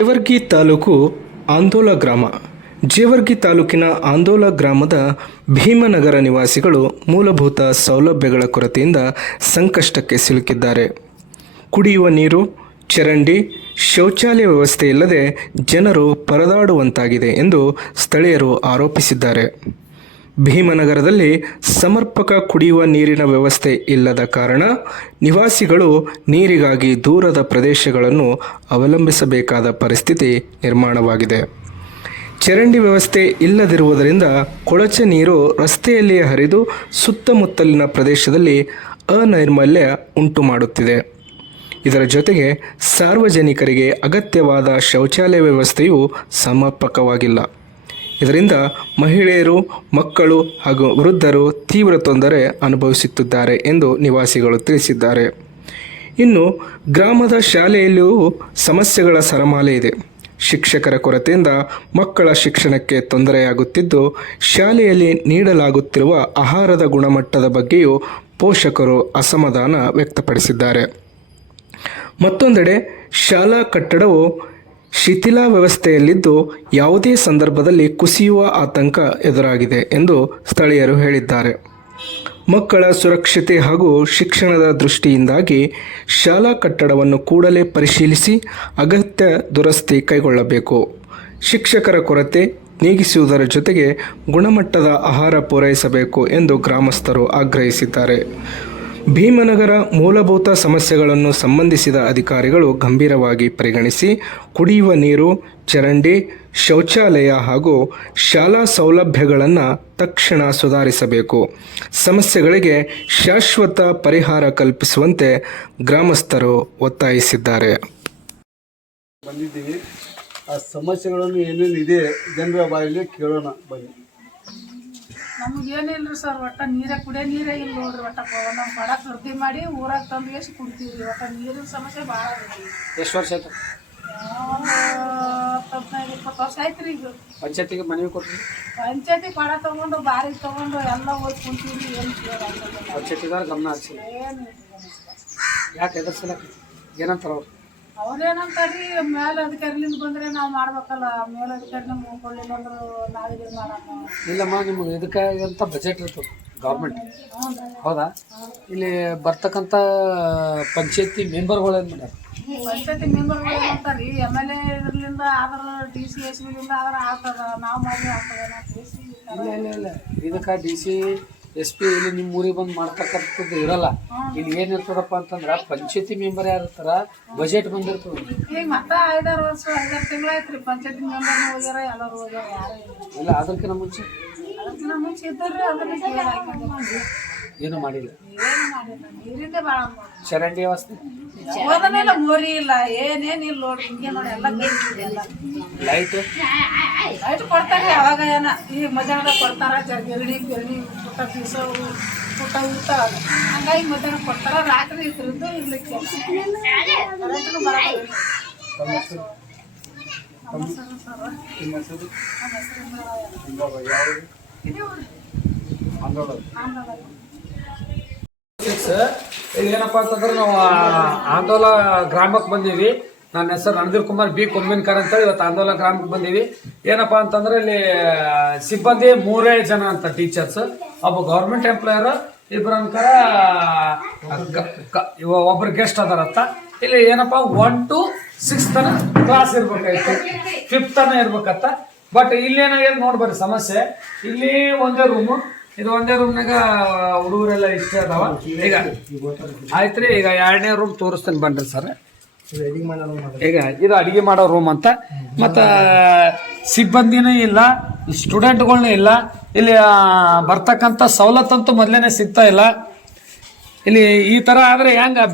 ಜೇವರ್ಗಿ ತಾಲೂಕು ಆಂದೋಲ ಗ್ರಾಮ. ಜೇವರ್ಗಿ ತಾಲೂಕಿನ ಆಂದೋಲ ಗ್ರಾಮದ ಭೀಮನಗರ ನಿವಾಸಿಗಳು ಮೂಲಭೂತ ಸೌಲಭ್ಯಗಳ ಕೊರತೆಯಿಂದ ಸಂಕಷ್ಟಕ್ಕೆ ಸಿಲುಕಿದ್ದಾರೆ. ಕುಡಿಯುವ ನೀರು, ಚರಂಡಿ, ಶೌಚಾಲಯ ವ್ಯವಸ್ಥೆ ಇಲ್ಲದೆ ಜನರು ಪರದಾಡುವಂತಾಗಿದೆ ಎಂದು ಸ್ಥಳೀಯರು ಆರೋಪಿಸಿದ್ದಾರೆ. ಭೀಮನಗರದಲ್ಲಿ ಸಮರ್ಪಕ ಕುಡಿಯುವ ನೀರಿನ ವ್ಯವಸ್ಥೆ ಇಲ್ಲದ ಕಾರಣ ನಿವಾಸಿಗಳು ನೀರಿಗಾಗಿ ದೂರದ ಪ್ರದೇಶಗಳನ್ನು ಅವಲಂಬಿಸಬೇಕಾದ ಪರಿಸ್ಥಿತಿ ನಿರ್ಮಾಣವಾಗಿದೆ. ಚರಂಡಿ ವ್ಯವಸ್ಥೆ ಇಲ್ಲದಿರುವುದರಿಂದ ಕೊಳಚೆ ನೀರು ರಸ್ತೆಯಲ್ಲಿಯೇ ಹರಿದು ಸುತ್ತಮುತ್ತಲಿನ ಪ್ರದೇಶದಲ್ಲಿ ಅನೈರ್ಮಲ್ಯ ಉಂಟು ಮಾಡುತ್ತಿದೆ. ಇದರ ಜೊತೆಗೆ ಸಾರ್ವಜನಿಕರಿಗೆ ಅಗತ್ಯವಾದ ಶೌಚಾಲಯ ವ್ಯವಸ್ಥೆಯೂ ಸಮರ್ಪಕವಾಗಿಲ್ಲ. ಇದರಿಂದ ಮಹಿಳೆಯರು, ಮಕ್ಕಳು ಹಾಗೂ ವೃದ್ಧರು ತೀವ್ರ ತೊಂದರೆ ಅನುಭವಿಸುತ್ತಿದ್ದಾರೆ ಎಂದು ನಿವಾಸಿಗಳು ತಿಳಿಸಿದ್ದಾರೆ. ಇನ್ನು ಗ್ರಾಮದ ಶಾಲೆಯಲ್ಲಿಯೂ ಸಮಸ್ಯೆಗಳ ಸರಮಾಲೆ ಇದೆ. ಶಿಕ್ಷಕರ ಕೊರತೆಯಿಂದ ಮಕ್ಕಳ ಶಿಕ್ಷಣಕ್ಕೆ ತೊಂದರೆಯಾಗುತ್ತಿದ್ದು, ಶಾಲೆಯಲ್ಲಿ ನೀಡಲಾಗುತ್ತಿರುವ ಆಹಾರದ ಗುಣಮಟ್ಟದ ಬಗ್ಗೆಯೂ ಪೋಷಕರು ಅಸಮಾಧಾನ ವ್ಯಕ್ತಪಡಿಸಿದ್ದಾರೆ. ಮತ್ತೊಂದೆಡೆ ಶಾಲಾ ಕಟ್ಟಡವು ಶಿಥಿಲ ವ್ಯವಸ್ಥೆಯಲ್ಲಿದ್ದು ಯಾವುದೇ ಸಂದರ್ಭದಲ್ಲಿ ಕುಸಿಯುವ ಆತಂಕ ಎದುರಾಗಿದೆ ಎಂದು ಸ್ಥಳೀಯರು ಹೇಳಿದ್ದಾರೆ. ಮಕ್ಕಳ ಸುರಕ್ಷತೆ ಹಾಗೂ ಶಿಕ್ಷಣದ ದೃಷ್ಟಿಯಿಂದಾಗಿ ಶಾಲಾ ಕಟ್ಟಡವನ್ನು ಕೂಡಲೇ ಪರಿಶೀಲಿಸಿ ಅಗತ್ಯ ದುರಸ್ತಿ ಕೈಗೊಳ್ಳಬೇಕು. ಶಿಕ್ಷಕರ ಕೊರತೆ ನೀಗಿಸುವುದರ ಜೊತೆಗೆ ಗುಣಮಟ್ಟದ ಆಹಾರ ಪೂರೈಸಬೇಕು ಎಂದು ಗ್ರಾಮಸ್ಥರು ಆಗ್ರಹಿಸಿದ್ದಾರೆ. ಭೀಮನಗರ ಮೂಲಭೂತ ಸಮಸ್ಯೆಗಳನ್ನು ಸಂಬಂಧಿಸಿದ ಅಧಿಕಾರಿಗಳು ಗಂಭೀರವಾಗಿ ಪರಿಗಣಿಸಿ ಕುಡಿಯುವ ನೀರು, ಚರಂಡಿ, ಶೌಚಾಲಯ ಹಾಗೂ ಶಾಲಾ ಸೌಲಭ್ಯಗಳನ್ನು ತಕ್ಷಣ ಸುಧಾರಿಸಬೇಕು. ಸಮಸ್ಯೆಗಳಿಗೆ ಶಾಶ್ವತ ಪರಿಹಾರ ಕಲ್ಪಿಸುವಂತೆ ಗ್ರಾಮಸ್ಥರು ಒತ್ತಾಯಿಸಿದ್ದಾರೆ. ಬಂದಿದ್ದೀವಿ. ಆ ಸಮಸ್ಯೆಗಳನ್ನು ಏನೇನಿದೆ ಜನರ ಬಾಯಲ್ಲಿ ಕೇಳೋಣ ಬನ್ನಿ. ನಮಗೇನಿಲ್ಲ ರೀ ಸರ್, ಒಟ್ಟು ನೀರೇ ಕುಡಿಯೋ ನೀರೇ ಇಲ್ಲ ನೋಡ್ರಿ. ಒಟ್ಟು ನಮ್ಮ ಪಡಕ್ಕೆ ವೃದ್ಧಿ ಮಾಡಿ ಊರಾಗ ತಂದು ಎಷ್ಟು ಕುಡ್ತೀವಿ ರೀ. ಒಟ್ಟು ನೀರಿನ ಸಮಸ್ಯೆ ಭಾಳ ಐತಿ. ಎಷ್ಟು ವರ್ಷ ಆಯ್ತು? 15-20 ವರ್ಷ ಆಯ್ತು ರೀ. ಈಗ ಪಂಚಾಯತಿಗೆ ಮನವಿ ಕೊಟ್ರಿ? ಪಂಚಾಯತಿ ಪಡ ತೊಗೊಂಡು ಬಾರಿ ತೊಗೊಂಡು ಎಲ್ಲ ಹೋಗಿ ಕುಂತೀವಿ. ಏನು ಪಂಚಾಯತಿಗಾರ ಗಮನ ಹಚ್ಚಿ ಏನು ಯಾಕೆ ಎದುರಿಸಲ ಏನಂತಾರ ಅವ್ರು? ಅವ್ರೇನಂತಾರೀ, ಮೇಲಧಿಕಾರಿಲಿಂದ ಬಂದರೆ ನಾವು ಮಾಡ್ಬೇಕಲ್ಲ. ಮೇಲಧಿಕಾರಿ ನಮ್ಗೆ ಕೊಡಲಿಲ್ಲ ಅಂದ್ರೆ ನಾವಿದೆ ಮಾಡೋಣ. ಇಲ್ಲಮ್ಮ, ನಿಮ್ಗೆ ಇದಕ್ಕೆ ಅಂತ ಬಜೆಟ್ ಇರ್ತದೆ ಗೌರ್ಮೆಂಟ್, ಹೌದಾ? ಇಲ್ಲಿ ಬರ್ತಕ್ಕಂಥ ಪಂಚಾಯತಿ ಮೆಂಬರ್ಗಳು ಏನು ಮಾಡ್ಯಾರ? ಪಂಚಾಯತಿ ಮೆಂಬರ್ಗಳು ಏನಂತಾರೆ ರೀ, MLA ಇದ್ರಲಿಂದ ಆದ್ರೆ DC SPಲಿಂದ ಆದ್ರೆ ಆಗ್ತದ, ನಾವು ಮಾಡಿ ಆಗ್ತದೆ. ಇಲ್ಲ ಇದಕ್ಕೆ DC SP ಇಲ್ಲಿ ನಿಮ್ಮ ಊರಿಗೆ ಬಂದು ಮಾಡ್ತಕ್ಕಂಥದ್ದು ಇರಲ್ಲ. ಇಲ್ಲಿ ಏನಿರ್ತದಪ್ಪ ಅಂತಂದ್ರೆ ಪಂಚಾಯತಿ ಮೆಂಬರ್ ಯಾರು ಇರ್ತಾರ, ಬಜೆಟ್ ಬಂದಿರ್ತದೆ. ಈಗ ಮತ್ತೆ 5-6 ತಿಂಗಳಾಯ್ತು ರೀ ಪಂಚಾಯತಿ ಮೆಂಬರ್ನ ಹೋಗ್ಯಾರ, ಎಲ್ಲರೂ ಹೋಗ್ಯಾರ. ಯಾರು ಇಲ್ಲ ಅದಕ್ಕಿಂತ ಮುಂಚೆ ಇದ್ದರೆ ಅದನ್ನ ಏನು ಮಾಡಿಲ್ಲ. ಏನು ಮಾಡಿಲ್ಲ. ನೀರಿಂದ ಭಾಳ ಚರಂಡಿ ವ್ಯವಸ್ಥೆ ಓದನೆಲ್ಲ ಮೋರಿ ಇಲ್ಲ, ಏನೇನಿಲ್ಲ ನೋಡ್ರಿ. ಹಿಂಗೆ ನೋಡಿ ಎಲ್ಲ ಎಲ್ಲ ಲೈಟ್ ಕೊಡ್ತಾರೆ. ಯಾವಾಗ ಏನ ಈಗ ಮಧ್ಯಾಹ್ನ ಕೊಡ್ತಾರ, ಗಿರಣಿ ಪುಟ್ಟ ಬೀಸೋ ಪುಟ್ಟ ಇರ್ತಾವ, ಹಂಗಾಗಿ ಮಧ್ಯಾಹ್ನ ಕೊಡ್ತಾರ. ರಾತ್ರಿ ಇದ್ರದ್ದು ಇರ್ಲಿಕ್ಕೆ ಇಲ್ಲಿ ಏನಪ್ಪ ಅಂತಂದ್ರೆ ನಾವು ಆಂದೋಲ ಗ್ರಾಮಕ್ಕೆ ಬಂದೀವಿ. ನನ್ನ ಹೆಸರು ರಣಧೀರ್ ಕುಮಾರ್ B. ಕೊಂಬಿನ್ಕರ್ ಅಂತೇಳಿ ಇವತ್ತು ಆಂದೋಲ ಗ್ರಾಮಕ್ಕೆ ಬಂದೀವಿ. ಏನಪ್ಪ ಅಂತಂದ್ರೆ ಇಲ್ಲಿ ಸಿಬ್ಬಂದಿ 3 ಜನ ಅಂತ ಟೀಚರ್ಸ್, ಒಬ್ಬ ಗೌರ್ಮೆಂಟ್ ಎಂಪ್ಲಾಯರ್, ಇಬ್ಬರ ಅನ್ಕರ ಒಬ್ರು ಗೆಸ್ಟ್ ಅದಾರತ್ತ. ಇಲ್ಲಿ ಏನಪ್ಪ 1 to 6 ತನ ಕ್ಲಾಸ್ ಇರ್ಬೇಕಾಯ್ತು, 5th ತನ ಇರ್ಬೇಕತ್ತ. ಬಟ್ ಇಲ್ಲೇನಾಗ್ಯದ ನೋಡ್ಬರ್ರಿ ಸಮಸ್ಯೆ. ಇಲ್ಲಿ ಒಂದೇ ರೂಮು, ಇದು ಒಂದೇ ರೂಮ್ನಾಗ ಹುಡುಗರೆಲ್ಲ ಇಷ್ಟ ಅದಾವ. ಈಗ ಆಯ್ತು ರೀ, ಈಗ 2ನೇ ರೂಮ್ ತೋರಿಸ್ತೇನೆ ಬನ್ರಿ ಸರ್. ಈಗ ಇದು ಅಡಿಗೆ ಮಾಡೋ ರೂಮ್ ಅಂತ. ಮತ್ತು ಸಿಬ್ಬಂದಿನೂ ಇಲ್ಲ, ಸ್ಟೂಡೆಂಟ್ಗಳನ್ನೂ ಇಲ್ಲ. ಇಲ್ಲಿ ಬರ್ತಕ್ಕಂಥ ಸವಲತ್ತಂತೂ ಮೊದಲೇನೆ ಸಿಗ್ತಾ ಇಲ್ಲ. ಇಲ್ಲಿ ಈ ಥರ ಆದರೆ ಹೆಂಗೆ?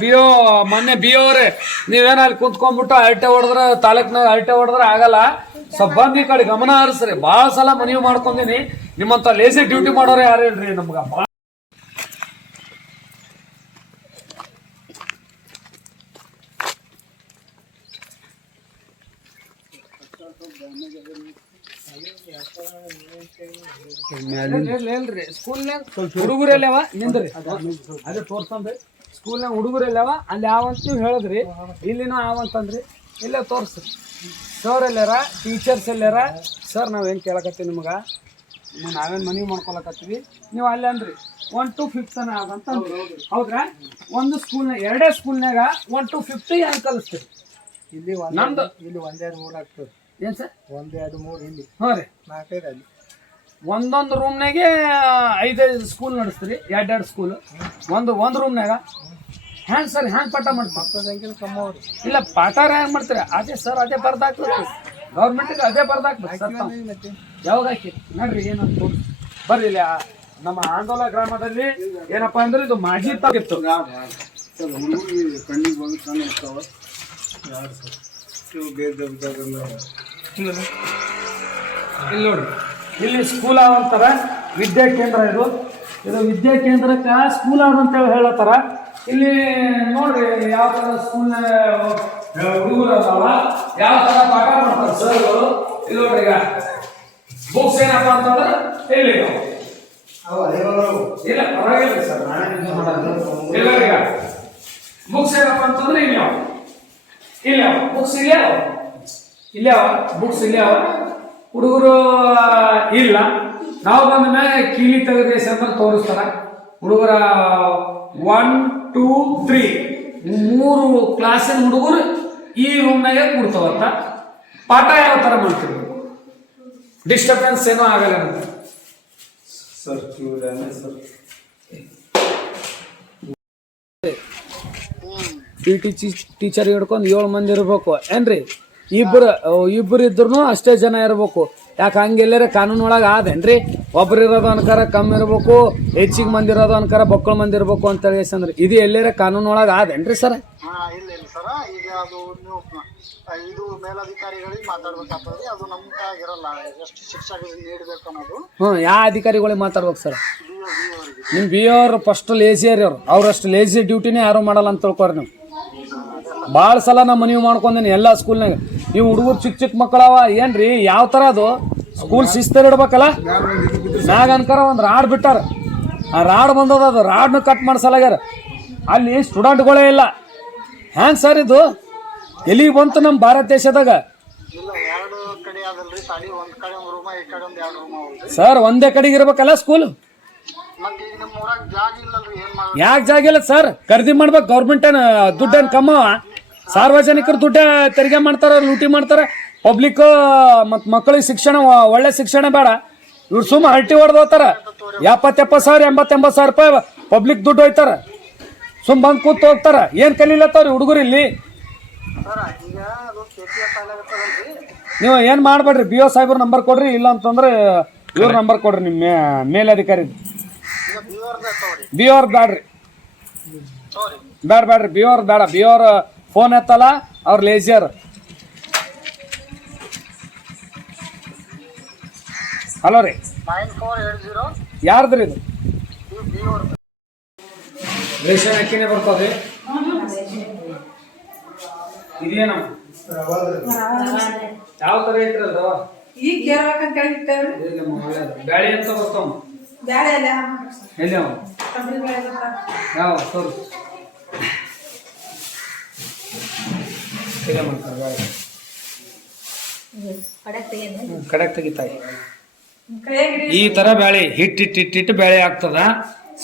ಮೊನ್ನೆ BO ಅವರೇ, ನೀವೇನೋ ಅಲ್ಲಿ ಕುಂತ್ಕೊಂಡ್ಬಿಟ್ಟು ಅರಟೆ ಹೊಡೆದ್ರೆ, ತಾಲೂಕಿನಾಗ ಅರಟೆ ಹೊಡೆದ್ರೆ ಆಗಲ್ಲ, ಸ್ವಲ್ಪ ಬಂದು ಈ ಕಡೆ ಗಮನ ಹರಿಸ್ರಿ. ಭಾಳ ಸಲ ಮನವಿ ಮಾಡ್ಕೊಂಡೀನಿ. ನಿಮ್ಮಂಥ ಲೇಸಿ ಡ್ಯೂಟಿ ಮಾಡೋರು ಯಾರು ಇಲ್ರಿ ನಮ್ಗೆ. ಸ್ಕೂಲ್ನಾಗ ಹುಡುಗರೆಲ್ಲವ ನಿಂದ್ರಿ, ಅದೇ ತೋರ್ಸಂದ್ರಿ. ಸ್ಕೂಲ್ನಾಗ ಹುಡುಗರೆಲ್ಲವ ಅಲ್ಲಿ ಯಾವಂತ ನೀವು ಹೇಳಿದ್ರಿ, ಇಲ್ಲಿನೂ ಯಾವಂತಂದ್ರಿ, ಇಲ್ಲೇ ತೋರಿಸ್ರಿ. ಸರ್ ಎಲ್ಲಾರ ಟೀಚರ್ಸ್ ಎಲ್ಲಾರ ಸರ್ ನಾವೇನು ಕೇಳಕತ್ತೀವಿ ನಿಮ್ಗೆ ನಾವೇನು ಮನವಿ ಮಾಡ್ಕೊಳಕತ್ತೀವಿ ನೀವು ಅಲ್ಲಿ ಅಂದ್ರಿ 1 to 5th ಅದಂತ ಹೌದ್ರಾ? ಒಂದು ಸ್ಕೂಲ್ನಾಗ 2 ಸ್ಕೂಲ್ನಾಗ 1 to 5th ಏನು ಕಲಿಸ್ತೀರಿ? ಇಲ್ಲಿ ನಮ್ದು ಇಲ್ಲಿ 1 2 3 ಆಗ್ತದೆ. ಏನು ಸರ್? 1 2 3 ಇಲ್ಲಿ ಹಾಂ ರೀ 4 5 ಅಲ್ಲಿ ಒಂದೊಂದು ರೂಮ್ನಾಗೆ 5 ಸ್ಕೂಲ್ ನಡೆಸ್ತೀರಿ, 2 ಸ್ಕೂಲ್ ಒಂದು ರೂಮ್ನಾಗ. ಹ್ಯಾಂಗೆ ಸರ್ ಹ್ಯಾಂಗೆ ಪಾಠ ಮಾಡ್ತೀವಿ? ಮಕ್ಕಳ ಸಂಖ್ಯೆ ಕಮ್ಮಿ ಅವ್ರಿ. ಇಲ್ಲ ಪಾಠ ಹ್ಯಾಂಗೆ ಮಾಡ್ತೀರಿ? ಅದೇ ಸರ್ ಅದೇ ಬರ್ದಾಕ್ಬೇಕು ಗೌರ್ಮೆಂಟಿಗೆ, ಅದೇ ಬರ್ದಾಕ್ಬೇಕು ಸರ್. ಮತ್ತೆ ಯಾವಾಗ ಹಾಕಿ ನೋಡ್ರಿ ಏನಂತ ಬರ್ರಿ ಇಲ್ಲಿ ನಮ್ಮ ಆಂದೋಲ ಗ್ರಾಮದಲ್ಲಿ ಏನಪ್ಪಾ ಅಂದ್ರೆ ಇದು ಮಾಜಿ ತಾಗಿತ್ತು. ಸರ್ ಹುಡುಗಿ ಕಣ್ಣಿಗೆ ಬಂದು ಕಣ್ಣು ಇರ್ತಾವ. ಯಾರು ಸರ್ ಇವು ಬೇರೆ ಇಲ್ಲಿ ನೋಡ್ರಿ, ಇಲ್ಲಿ ಸ್ಕೂಲ್ ಅಂತಾರ, ವಿದ್ಯಾ ಕೇಂದ್ರ ಇದು ವಿದ್ಯಾ ಕೇಂದ್ರಕ್ಕೆ ಸ್ಕೂಲ್ ಅಂತ ಹೇಳತ್ತಾರ. ಇಲ್ಲಿ ನೋಡ್ರಿ ಯಾವ ತರ ಸ್ಕೂಲ್ ಹುಡುಗರು ಅದಾವ, ಯಾವ ತರ ಪಾಠ ಮಾಡ್ತಾರೆ ಸರ್ಗಳು. ಇಲ್ಲಿ ನೋಡ್ರಿ ಈಗ ಬುಕ್ಸ್ ಏನಪ್ಪಾ ಅಂತಂದ್ರೆ ಇಲ್ಲಿ ಇಲ್ಲ ಪರವಾಗಿಲ್ಲ ಸರ್, ಇಲ್ಲ ಈಗ ಬುಕ್ಸ್ ಏನಪ್ಪಾ ಅಂತಂದ್ರೆ ಇಲ್ಲ ಬುಕ್ಸ್ ಇಲ್ಲೇ ಬುಕ್ಸ್ ಇಲ್ಲೇ ಹುಡುಗರು ಇಲ್ಲ. ನಾವು ಬಂದ ಮೇಲೆ ಕೀಲಿ ತೆಗೆದೇಶ ಅಂತ ತೋರಿಸ್ತಾರ. ಹುಡುಗರ 1 2 3 3 ಕ್ಲಾಸಿನ ಹುಡುಗರು ಈ ರೂಮ್ನಾಗೆ ಕೂಡ್ತಾವಂತ. ಪಾಠ ಯಾವ ಥರ ಮಾಡ್ತೀವಿ? ಡಿಸ್ಟರ್ಬೆನ್ಸ್ ಏನೋ ಆಗಲ್ಲ ಅಂತ ಸರ್ ಸರ್ ಟೀಚರ್ ಹಿಡ್ಕೊಂಡು 7 ಮಂದಿ ಇರ್ಬೇಕು ಏನ್ರಿ? ಇಬ್ರು ಇದ್ರು ಅಷ್ಟೇ ಜನ ಇರ್ಬೇಕು. ಯಾಕೆ ಹಂಗೆಲ್ಲರ ಕಾನೂನು ಒಳಗೆ ಆದೇನ್ರಿ? ಒಬ್ರು ಇರೋದು ಅನ್ಕಾರ ಕಮ್ಮಿ ಇರ್ಬೇಕು, ಹೆಚ್ಚಿಗೆ ಮಂದಿ ಇರೋದು ಅನ್ಕಾರ ಬಕ್ಕಳು ಮಂದಿ ಇರ್ಬೇಕು ಅಂತ ಹೇಳಿ ಅಂದ್ರೆ ಇದು ಎಲ್ಲರ ಕಾನೂನು ಒಳಗೆ ಆದೇನ್ರಿ ಸರ್? ಇಲ್ಲ ಸರ, ಈಗ ಅದು ನೀವು ಇದು ಮೇಲಧಿಕಾರಿಗಳಿಗೆ ಮಾತಾಡ್ಬೇಕಾಗ್ತದೆ. ಅದು ನಮ್ಮ ಕೈಯಾಗಿರಲ್ಲ ಎಷ್ಟು ಶಿಕ್ಷಕ ನೀಡಬೇಕು ಅನ್ನೋದು. ಯಾವ ಅಧಿಕಾರಿಗಳಿಗೆ ಮಾತಾಡ್ಬೇಕು ಸರ್? ನಿಮ್ಮ ಬಿ ಅವ್ರು ಫಸ್ಟ್ ಲೇಜಿಯರ್ ಅವ್ರಷ್ಟು ಲೇಜಿ ಡ್ಯೂಟಿನೇ ಯಾರು ಮಾಡಲ್ಲ ಅಂತ ತಿಳ್ಕೊರಿ ನೀವು. ಭಾಳ ಸಲ ನಾ ಮನವಿ ಮಾಡ್ಕೊಂಡೇನಿ ಎಲ್ಲ ಸ್ಕೂಲ್ನಾಗ. ನೀವು ಹುಡುಗರು ಚಿಕ್ಕ ಮಕ್ಕಳವ ಏನ್ರಿ ಯಾವ ಥರ ಅದು ಸ್ಕೂಲ್ ಶಿಸ್ತರ್ ಇಡ್ಬೇಕಲ್ಲ. ಮ್ಯಾಗ ಅನ್ಕಾರ ಒಂದು ರಾಡ್ ಬಿಟ್ಟಾರ, ಆ ರಾಡ್ ಬಂದದ, ಅದು ರಾಡ್ನ ಕಟ್ ಮಾಡ್ಸಲಾಗ್ಯಾರ. ಅಲ್ಲಿ ಸ್ಟೂಡೆಂಟ್ಗಳೇ ಇಲ್ಲ. ಹ್ಯಾಂಗ ಸರ್ ಇದು ಎಲ್ಲಿಗೆ ಬಂತು ನಮ್ಮ ಭಾರತ ದೇಶದಾಗ? ಇಲ್ಲ, 2 ಕಡೆ ಅದಲ್ರಿ ಸಾಲಿ, ಒಂದ್ ಕಡೆ ಒಂದು ರೂಮ, ಈ ಕಡೆ ಒಂದು 2 ರೂಮ ಅವ್ರಿ. ಸರ್ ಒಂದೇ ಕಡೆಗೆ ಇರ್ಬೇಕಲ್ಲ ಸ್ಕೂಲ್. ಮತ್ತೆ ಈಗ ನಮ್ಮ ಊರಾಗ ಜಾಗ ಇಲ್ಲಲ್ರಿ, ಏನ್ ಮಾಡೋದು? ಯಾಕೆ ಜಾಗ ಇಲ್ಲ ಸರ್? ಖರೀದಿ ಮಾಡ್ಬೇಕು. ಗೌರ್ಮೆಂಟ್ ಏನು ದುಡ್ಡೇನು ಕಮ್ಮವ? ಸಾರ್ವಜನಿಕರು ದುಡ್ಡ ತೆರಿಗೆ ಮಾಡ್ತಾರ, ಲೂಟಿ ಮಾಡ್ತಾರ. ಪಬ್ಲಿಕ್ ಮತ್ತು ಮಕ್ಕಳಿಗೆ ಶಿಕ್ಷಣ, ಒಳ್ಳೆ ಶಿಕ್ಷಣ ಬೇಡ. ಇವ್ರು ಸುಮ್ಮ ಹರಟಿ ಹೊಡೆದು ಹೋಗ್ತಾರ. 70 ಸಾವಿರ 80 ಸಾವಿರ ರೂಪಾಯಿ ಪಬ್ಲಿಕ್ ದುಡ್ಡು ಹೋಯ್ತಾರ. ಸುಮ್ ಬಂದು ಕೂತು ಹೋಗ್ತಾರ. ಏನು ಕಲೀಲತ್ತವ್ರಿ ಹುಡುಗರು ಇಲ್ಲಿ? ಸರ ಈಗ ಅದು KPS ಆಗತ್ತಲ್ರಿ. ನೀವು ಏನು ಮಾಡಬೇಡ್ರಿ, BO ಸಾಹೇಬ್ರ ನಂಬರ್ ಕೊಡ್ರಿ, ಇಲ್ಲ ಅಂತಂದ್ರೆ ಇವ್ರ ನಂಬರ್ ಕೊಡ್ರಿ, ನಿಮ್ಮ ಮೇಲಧಿಕಾರಿ. ಈಗ ಬಿವರ್ದ ತಗೋರಿ. BO ಅವ್ರದ್ದು ಬ್ಯಾಡ್ರಿ, ಸಾರಿ ಬ್ಯಾಡ್ರಿ. BO ಅವ್ರದ್ದು ಬೇಡ. BO ಅವ್ರ ಫೋನ್ ಎತ್ತಲ್ಲ, ಅವ್ರ ಲೇಜಿಯರ್. ಹಲೋ ರೀ, 9480 ಯಾರ್ದ್ರಿ ಇದು? ಬಿವರ್ದ ರೇಷನ್ ಅಕ್ಕಿನೇ ಬರ್ತದೆ. ಇದೇನಮ್ಮ ಯಾವ ಥರ ಐತ್ರಲ್ಲ ಈಗ ಕೇಳ್ಬೇಕಂತ ಹೇಳಿರ್ತೇವ್ರಿ. ಬ್ಯಾಳಿ ಅಂತ ಬರ್ತಾವ. ಬ್ಯಾಳೆ ಎಲ್ಲ ಎಲ್ಲಿ ಅವ ತೊಗರಿ ಬೇಳೆ ಬರ್ತಾವ. ಯಾವ ತೋರು ಮಾಡ್ತಾರೆ ಬ್ಯಾಳೆ ಕಡೆಗೆ ತೆಗಿತಾಯಿ. ಕೈಯಾಗ ಈ ಥರ ಬ್ಯಾಳಿ ಹಿಟ್ಟು ಬ್ಯಾಳೆ ಆಗ್ತದ.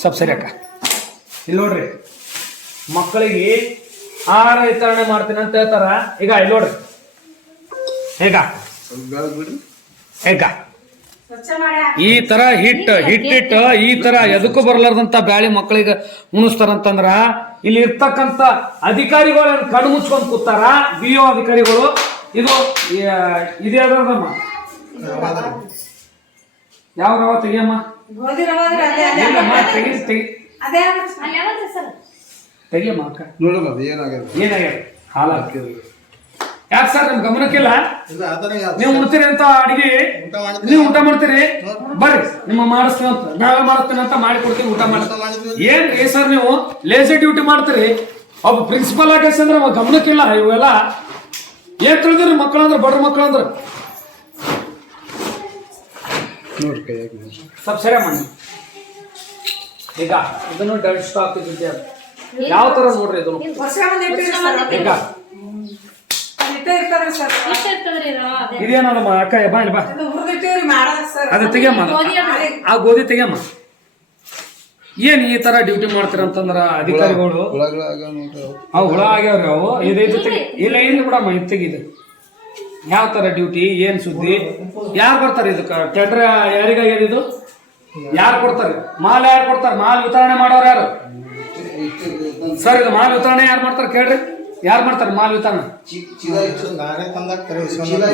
ಸ್ವಲ್ಪ ಸರಿ ಅಕ್ಕ. ಇಲ್ಲಿ ನೋಡ್ರಿ, ಮಕ್ಕಳಿಗೆ ಆಹಾರ ವಿತರಣೆ ಮಾಡ್ತೀನಿ ಅಂತ ಹೇಳ್ತಾರ. ಈಗ ಇಲ್ಲಿ ನೋಡ್ರಿ, ಹೇಗ ಸ್ವಚ್ಛ ಮಾಡಿ ಈ ತರ ಹಿಟ್ಟಿಟ್ಟು ಈ ತರ ಎದಕ್ಕೂ ಬರ್ಲಾರ್ದಂತ ಬ್ಯಾಳಿ ಮಕ್ಕಳಿಗೆ ಉಣಿಸ್ತಾರಂತಂದ್ರ ಇಲ್ಲಿ ಇರ್ತಕ್ಕಂಥ ಅಧಿಕಾರಿಗಳು ಕಣ್ಣು ಮುಚ್ಕೊಂಡ್ ಕೂತಾರ. BO ಅಧಿಕಾರಿಗಳು. ಇದು ಇದೇದಮ್ಮ ಯಾವ ರವ ತೆಗಿಯಮ್ಮ? ಗೋಧಿ ರವೆ ಆದ್ರೆ ಅದೇ ಇಲ್ಲಮ್ಮ, ತೆಗಿ ಅದೇ ತೆಗಿಯಮ್ಮ ಅಕ್ಕ. ನೋಡಮ್ಮ ಅದು ಏನಾಗ್ಯದ. ಏನಾಗ್ಯದ? ಹಾಲ ಹಾಕಿದ್ರು. ಯಾಕೆ ಸರ್ ನಿಮ್ ಗಮನಕ್ಕಿಲ್ಲ? ಇಲ್ಲ ಅದನ್ನ ಯಾವ್ದು? ನೀವು ಉಣ್ತೀರಿ ಅಂತ ಅಡಿಗೆ, ಊಟ ಮಾಡ್ತೀವಿ. ನೀವು ಊಟ ಮಾಡ್ತೀರಿ, ಬರ್ರಿ ನಿಮ್ಮ ಮಾಡಿಸ್ತೀವಿ ಅಂತ, ನಾವೇ ಮಾಡಿಸ್ತೀನಿ ಅಂತ ಮಾಡಿಕೊಡ್ತೀವಿ, ಊಟ ಮಾಡ್ತೀವಿ. ಏನ್ ಸರ್ ನೀವು ಲೇಜಿ ಡ್ಯೂಟಿ ಮಾಡ್ತೀರಿ? ಒಬ್ಬ ಪ್ರಿನ್ಸಿಪಲ್ ಆಗಿ ಅಂದ್ರೆ ಗಮನಕ್ಕಿಲ್ಲ. ಇವೆಲ್ಲ ಏನ್ ತಿಳಿದ್ರಿ? ಮಕ್ಕಳಂದ್ರ ಬಡ್ರ ಮಕ್ಕಳಂದ್ರ ನೋಡ್ರಿ ಕೈಯಾಗ ಸ್ವಲ್ಪ ಸರಿ ಮಾಡಿ. ಈಗ ಇದನ್ನು ಡೆಡ್ ಸ್ಟಾಕ್ ಇದ್ದಿದ್ದೆ. ಯಾವ ತರ ನೋಡ್ರಿ ಇದನ್ನು? ವರ್ಷ ಒಂದ್ ಇಟ್ಟಿರಿ ಸರ್. ಈಗ ಇಟ್ಟೇ ಇರ್ತದ್ರಿ ಸರ್. ಇದೇನದಮ್ಮ ಅಕ್ಕ ಬಾ ಇಲ್ಲಿ ಬಾ ಅದು ಹುರಿದಿಟ್ಟಿವ್ರಿ ಮಾಡೋದು ಸರ್. ಅದು ತೆಗಿಯಮ್ಮ ಆ ಗೋಧಿ ತೆಗಿಯಮ್ಮ. ಏನ್ ಈ ತರ ಡ್ಯೂಟಿ ಮಾಡ್ತೀರಂತಂದ್ರ ಅಧಿಕಾರಿಗಳು ಅವು ಹುಳ ಆಗ್ಯಾವ್ರಿ ಅವು ಇದು ಇಲ್ಲ ಇಲ್ಲಿ ಬಿಡಮ್ಮ ಇದು ತೆಗಿದು ಯಾವ ತರ ಡ್ಯೂಟಿ ಏನ್ ಸುದ್ದಿ ಯಾರು ಬರ್ತಾರೆ ಇದಕ್ಕೆ ಟೆಂಡರ್ ಯಾರಿಗಾಗ್ಯದ ಇದು ಯಾರು ಕೊಡ್ತಾರೆ ಮಾಲ್ ಯಾರು ಕೊಡ್ತಾರೆ ಮಾಲ್ ವಿತರಣೆ ಮಾಡೋರು ಯಾರು ಸರ್ ಇದು ಮಾಲ್ ವಿತರಣೆ ಯಾರು ಮಾಡ್ತಾರೆ ಕೇಳ್ರಿ ಯಾರು ಮಾಡ್ತಾರೆ ಮಾಲ್ ವಿತರಣೆ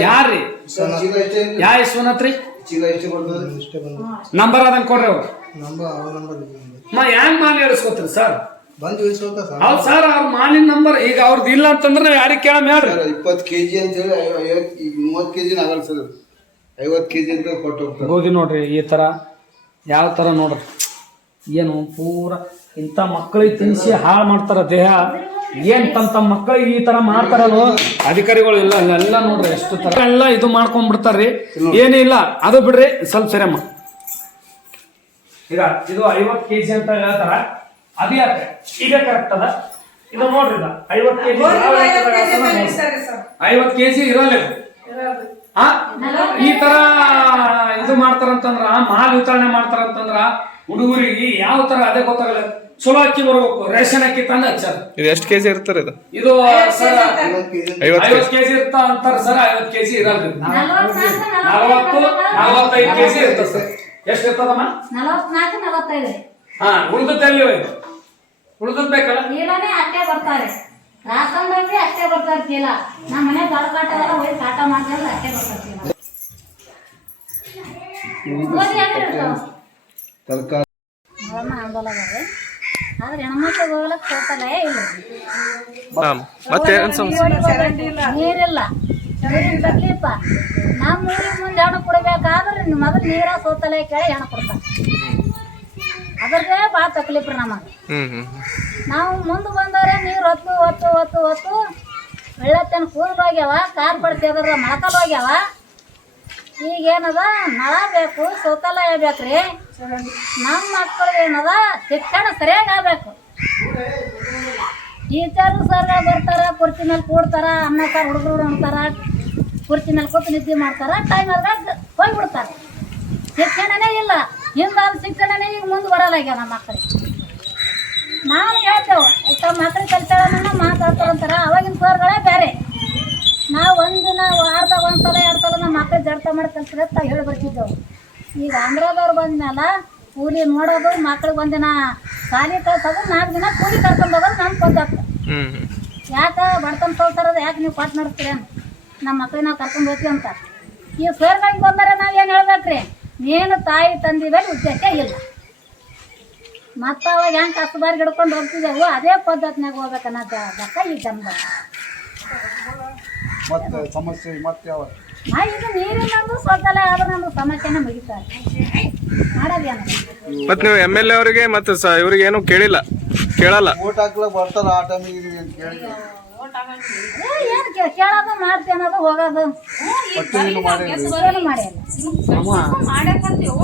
ಯಾರ್ರಿ ಯಾ ವಿಶ್ವನಾಥ್ರಿ ನಂಬರ್ ಅದನ್ನ ಕೊಡ್ರಿ ಅವ್ರು ಹೆಂಗ್ ಮಾಲ್ ಹೇಳಿಸ್ಕೊತೀರಿ ಸರ್ ಹೌದು ಸರ್ ಅವ್ರ ಮಾಲಿನ ನಂಬರ್ ಈಗ ಅವ್ರದ್ದು ಇಲ್ಲ ಅಂತಂದ್ರೆ ಯಾರಿಗೆ ಕೇಳ ಹೇಳ್ರಿ 20 kg ಅಂತ ಹೇಳಿ 30 kg ಆಗಲ್ಲ ಸರ್ 50 kg ಅಂತ ಕೊಟ್ಟು ಹೋಗ್ತಾರೆ ಗೋಧಿ ನೋಡ್ರಿ ಈ ತರ ಯಾವ ತರ ನೋಡ್ರಿ ಏನು ಪೂರ ಇಂಥ ಮಕ್ಕಳಿಗೆ ತಿನ್ಸಿ ಹಾಳು ಮಾಡ್ತಾರ ದೇಹ ಏನ್ ತಮ್ಮ ಮಕ್ಕಳಿಗೆ ಈ ತರ ಮಾಡ್ತಾರಲ್ವ ಅಧಿಕಾರಿಗಳು ಇಲ್ಲ ಎಲ್ಲ ನೋಡ್ರಿ ಎಷ್ಟು ತರ ಎಲ್ಲ ಇದು ಮಾಡ್ಕೊಂಡ್ಬಿಡ್ತಾರ್ರಿ ಏನೇ ಇಲ್ಲ ಅದು ಬಿಡ್ರಿ ಸ್ವಲ್ಪ ಸರಿಯಮ್ಮ ಈಗ ಇದು 50 kg ಅಂತ ಹೇಳ್ತಾರ ಅದು ಯಾಕೆ ಈಗ ಕರೆಕ್ಟ್ ಅದ ಇದು ನೋಡ್ರಿ 50 kg 50 kg ಇರಲ್ಲ ಈ ತರ ಇದು ಮಾಡ್ತಾರಂತಂದ್ರ ಮಾಲ್ ವಿತರಣೆ ಮಾಡ್ತಾರಂತಂದ್ರ ಹುಡುಗರಿಗೆ ಯಾವ ತರ ಅದೇ ಗೊತ್ತಾಗಲ್ಲ ಚಲೋ ಅಕ್ಕಿ ಬರ್ಬೇಕು ರೇಷನ್ ಅಕ್ಕಿ ತಂದ ಹಚ್ಚಾರ ಇದು ಎಷ್ಟು ಕೆಜಿ ಇರ್ತಾರೆ ಇದು ಸರ್ 50 kg ಇರ್ತ ಅಂತಾರ ಸರ್ 50 kg ಇರಲ್ರಿ 45 kg ಇರ್ತದ ಸರ್ ಎಷ್ಟು ಇರ್ತದಮ್ಮ 44-45 ಹಾ ಉಳ್ದದಲ್ಲಿ ಉಳ್ದದ್ ಬೇಕಲ್ಲ ಚೀಲನೇ ಅಷ್ಟೇ ಬರ್ತಾರೆ ರಾಸಂದ್ರಲ್ಲಿ ಅಷ್ಟೇ ಬರ್ತಾರೆ ಚೀಲ ನಮ್ಮ ಮನೆ ದೊಡ್ಡ ಕಾಟ ಎಲ್ಲ ಹೋಗಿ ಕಾಟ ಮಾಡಿದ್ರೆ ಅಷ್ಟೇ ಬರ್ತಾರೆ ಚೀಲ ಗೋಧಿ ಹೆಂಗಿರ್ತಾವ ತರಕಾರಿ ಆಂದೋಲನ ಆದ್ರೆ ಹೆಣ್ಮಕ್ಳಿಗೆ ಹೋಗ್ಲಕ್ ಶೌಚಾಲಯ ಇಲ್ಲ ಮತ್ತೆ ನೀರಿಲ್ಲ ನೀರಿನ ತಕ್ಲೀಫ ನಮ್ಮ ಊರಿಗೆ ಮುಂದೆ ಹೆಣ್ಣು ಕೊಡ್ಬೇಕಾದ್ರೆ ಮೊದಲು ನೀರ ಶೌಚಾಲಯ ಕೇಳಿ ಹೆಣ್ಣು ಕೊಡ್ತಾರೆ ಅದ್ರದ್ದೇ ಭಾಳ ತಕ್ಲೀಫ್ರಿ ನಮಗೆ ನಾವು ಮುಂದೆ ಬಂದವ್ರೆ ನೀರು ಹೊತ್ತು ಹೊತ್ತು ಹೊತ್ತು ಹೊತ್ತು ಒಳ್ಳೆತನ ಕೂದಲು ಹೋಗ್ಯಾವ ಕಾರ್ ಬಡ್ಸಿದ್ರ ಮೊಳಕಲ್ ಹೋಗ್ಯಾವ ಈಗೇನದ ನಳ ಬೇಕು ಶೌಚಾಲಯ ಬೇಕ್ರಿ ನಮ್ಮ ಮಕ್ಕಳು ಏನದ ಶಿಕ್ಷಣ ಸರಿಯಾಗಿ ಆಗ್ಬೇಕು ಟೀಚರು ಸರ್ ಬರ್ತಾರ ಕುರ್ಚಿ ಮೇಲೆ ಕೂಡ್ತಾರ ಅನ್ನ ಸಾರು ಹುಡುಗರು ಉಣ್ತಾರ ಕುರ್ಚಿ ಮೇಲೆ ಕೂತು ನಿದ್ದೆ ಮಾಡ್ತಾರ ಟೈಮ್ ಆದಾಗ ಹೋಗ್ಬಿಡ್ತಾರೆ ಶಿಕ್ಷಣನೇ ಇಲ್ಲ ಹಿಂದಾದ ಶಿಕ್ಷಣನೇ ಈಗ ಮುಂದೆ ಬರಲ್ಲಾಗ್ಯಾವ ನಮ್ಮ ಮಕ್ಕಳಿಗೆ ನಾವು ಹೇಳ್ತೇವೆ ತಮ್ಮ ಮಕ್ಳಿಗೆ ಕಲಿತಾಳನ್ನ ಮಾತಾಡ್ತಾರಂತಾರ ಅವಾಗಿನ ಸರ್ಗಳೇ ಬೇರೆ ನಾವು ಒಂದಿನ ವಾರದಾಗ ಒಂದ್ಸಲ 2 ಸಲ ನಮ್ಮ ಮಕ್ಕಳು ಜಡ್ತ ಮಾಡಿ ಕಲ್ಸಿದ್ರೆ ಅಂತ ಹೇಳಿ ಬರ್ತಿದ್ದೆವು ಈಗ ಆಂಧ್ರದವ್ರು ಬಂದ್ಮೇಲೆ ಕೂಲಿ ನೋಡೋದು ಮಕ್ಳಿಗೆ ಒಂದಿನ ಶಾಲೆ ಕಳ್ಸೋದು 4 ದಿನ ಕೂಲಿ ಕರ್ಕೊಂಡು ಹೋಗೋದು ನಮ್ಮ ಪದ್ಧತಿ ಯಾಕೆ ಬಡ್ತನ ತೋರ್ಸಾರೋದು ಯಾಕೆ ನೀವು ಪಾಠ ನಡೆಸ್ತೀರಿ ಅಂತ ನಮ್ಮ ಮಕ್ಳಿಗೆ ನಾವು ಕರ್ಕೊಂಡು ಹೋಗ್ತೀವಿ ಅಂತ ಈ ಸರ್ಗಳಿಗೆ ಬಂದರೆ ನಾವು ಏನು ಹೇಳ್ಬೇಕ್ರಿ ನೀನು ತಾಯಿ ತಂದೆ ಮೇಲೆ ಉದ್ದೇಶ ಇಲ್ಲ ಮತ್ತು ಅವಾಗ ಹೆಂಗೆ ಕಸಬಾರಿಗೆ ಹಿಡ್ಕೊಂಡು ಹೋಗ್ತಿದ್ದೆವು ಅದೇ ಪದ್ಧತಿನಾಗ ಹೋಗ್ಬೇಕನ್ನೋದು ಅದಕ್ಕೆ ಈ ಜನ್ಮ ಮತ್ತೆ ಸಮಸ್ಯೆ ಮತ್ತೆ ಯಾವ ಇದು ನೀರಿನದು ಶೌಚಾಲಯ ಆದ್ರೆ ನಮ್ಗೆ ಸಮಸ್ಯೆನ ಮುಗಿತಾರೆ ಮಾಡೋದೇನು ಮತ್ತೆ ನೀವು MLA ಅವರಿಗೆ ಮತ್ತೆ ಇವ್ರಿಗೆ ಏನು ಕೇಳಲ್ಲ ಓಟ್ ಹಾಕ್ಲಕ್ ಬರ್ತಾರ ಆ ಟೈಮಿಗೆ ಕೇಳಿ ಏನು ಕೇಳೋದು ಮಾಡ್ತಿ ಅನ್ನೋದು ಹೋಗೋದು ಏನು ಮಾಡಿಲ್ಲ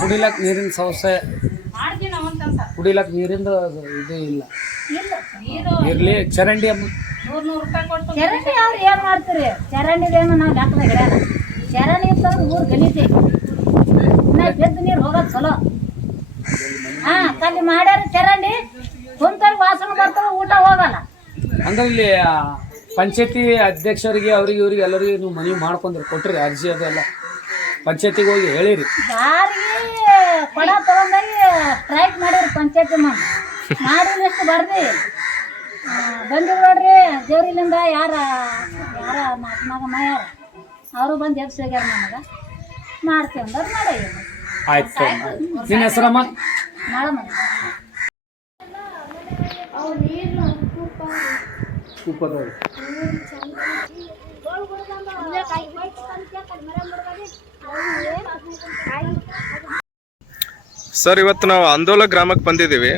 ಕುಡಿಲಕ್ ನೀರಿನ ಸಮಸ್ಯೆ ಕುಡಿಲಕ್ ನೀರಿಂದ ಇದು ಇಲ್ಲ ಇರ್ಲಿ ಚರಂಡಿ ಅಮ್ಮ ಚರಂಡಿ ಅವ್ರು ಏನು ಮಾಡ್ತೀರಿ ಚರಂಡಿದೇನು ನಾವು ಲೆಕ್ಕದಾಗ ಇಡಲ್ಲ ಚರಂಡಿ ಇರ್ತಂದ್ರೆ ಊರು ಗಲೀಜೆ ಇನ್ನ ಬೆದ್ದು ನೀರು ಹೋಗೋದು ಚಲೋ ಕಲ್ಲಿ ಮಾಡ್ಯಾರ ಚರಂಡಿ ಕುಂತಲ್ಲಿ ವಾಸನೆ ಬರ್ತಾವ ಊಟ ಹೋಗಲ್ಲ ಅಂದ್ರೆ ಇಲ್ಲಿ ಪಂಚಾಯತಿ ಅಧ್ಯಕ್ಷರಿಗೆ ಅವ್ರಿಗೆ ಇವ್ರಿಗೆ ಎಲ್ಲರಿಗೂ ನೀವು ಮನವಿ ಮಾಡ್ಕೊಂಡ್ರಿ ಕೊಟ್ರಿ ಅರ್ಜಿ ಅದೆಲ್ಲ ಪಂಚಾಯತಿಗೆ ಹೋಗಿ ಹೇಳಿರಿ ಯಾರಿಗೆ ಕೊಡ ತಗೊಂಡಾಗಿ ಸ್ಟ್ರೈಕ್ ಮಾಡಿರಿ ಪಂಚಾಯತಿ ಮಾಡಿ ಎಷ್ಟು ಬರ್ರಿ ಬಂದಿರು ನೋಡ್ರಿ ದೇವ್ರಿಲಿಂದ ಯಾರ ಮಗ ಮಯ್ಯಾರ ಅವರು ಬಂದು ಎಬ್ಸಿ ಹೋಗ್ಯಾರ ನನಗೆ ಮಾಡ್ತೀವಿ ಅಂದ್ರೆ ಮಾಡೋ ಆಯ್ತು ನಿನ್ನ ಹೆಸರಮ್ಮ ಮಾಡಮ್ಮ ಸರ್ ಇವತ್ತು ನಾವು ಅಂದೋಲ ಗ್ರಾಮಕ್ಕೆ ಬಂದಿದ್ದೀವಿ